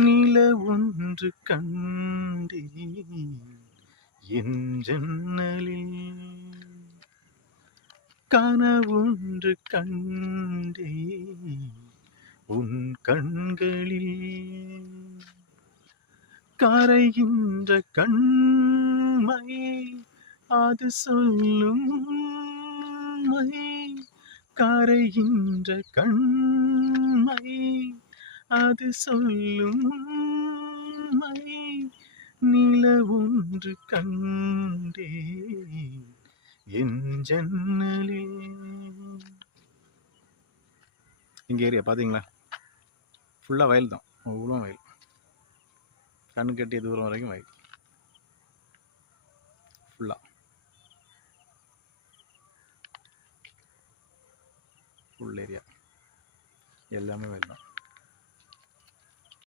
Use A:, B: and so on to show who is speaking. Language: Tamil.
A: நில ஒன்று கண்டேன் என் ஜன்னலில் கனவொன்று கண்டேன் உன் கண்களில் கரைகின்ற கண்மை அது சொல்லும் உண்மை. கரைகின்ற கண்மை அது சொல்லும் மை நில ஒன்று கண்டே என் ஜன்னலே. இங்கே ஏரியா பார்த்தீங்களா ஃபுல்லாக வயல் தான். அவ்வளோ வயல். கண்ணு கட்டிய தூரம் வரைக்கும் வயல். ஃபுல்லாக ஃபுல் ஏரியா எல்லாமே வயல் தான்.